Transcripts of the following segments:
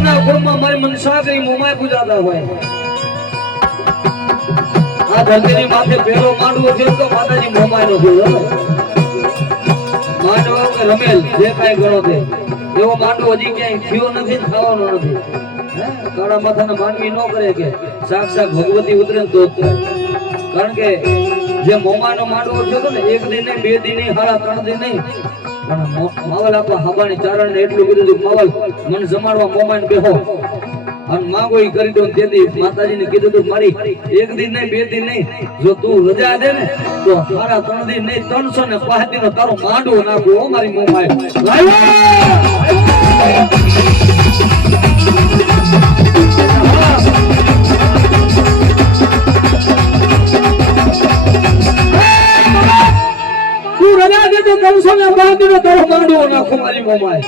જેના કુળમાં મારી મનસા કરી મોમાય પૂજાતા હોય આ ધરતીની માથે પેલો માંડવો છે તો માતાજી મોમાય નો થયો માંડવો કે રમેલ જે કાંઈ ગણો તે એવો માંડવો હજી ક્યાંય થયો નથી થવાનો નથી કાળા માથાના માનવી ન કરે કે સાક્ષાત ભગવતી ઉતરે તો કારણ કે જે મોમાનો માંડવો થયો હતો ને એક દિન નહીં બે દિન નહીં સાડા 3 દિન નહીં પણ માવલ આપા હબાની ચારણ ને એટલું કીધું માવલ મને જમાડવા મોમાન બેહો અને માગો ઈ કરી દો તેથી માતાજીને કીધું તું મારી એક દિન નહીં બે દિન નહીં જો તું રજા દે ને તો સાડા 3 દિન નહીં 305 દિન તારો માંડવો નાખો હો મારી મોમાએ તું રજા દે તો 305 દિન તારો માંડવો નાખો મારી મોમાએ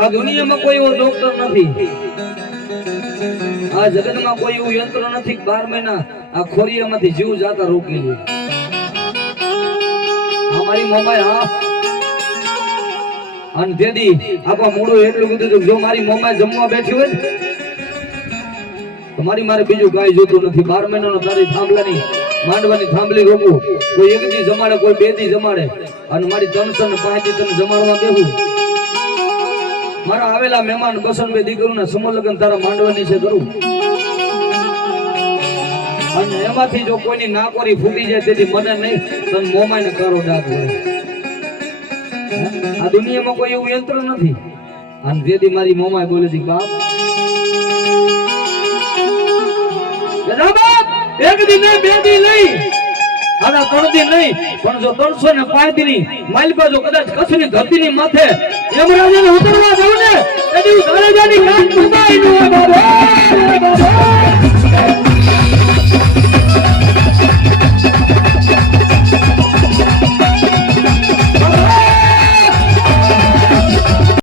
આ દુનિયામાં કોઈ એવો ડોક્ટર નથી આ જગતમાં કોઈ એવું યંત્ર નથી 12 મહિના આ ખોરિયામાંથી જીવ જાતા રોકી લે અમારી મોમાય હા અને દેદી આપા મૂળો એટલું કીધું જો મારી મોમાય જમવા બેઠી હોય તો મારે બીજું કાંઈ જોતું નથી 12 મહિનાનો તારી થાંભલાની માંડવાની થાંભલી રોકું કોઈ એક દી જમાડે કોઈ બે દી જમાડે અને મારી 305 દી તને જમાડવા બેહું મારા આવેલા મહેમાન બસનભાઈ દીકરીના સમૂહ લગ્ન તારા માંડવાની છે કરું અને એમાંથી જો કોઈની નાકોરી ફૂટી જાય તેથી મને નહીં તને મોમાઈને કારો ડાક હોય આ દુનિયામાં કોઈ એવું યંત્ર નથી અને જેથી મારી મોમાએ બોલે છે બાપ એક દી નહીં બે દી નહીં આના 3 દી નહીં પણ જો 305 દીની માલિકા જો કદાચ કચ્છની ધરતીની માથે યમરાજાને ઉતરવા જાવ ને એની ગારેજાની કાન ડૂબાઈ ન હોય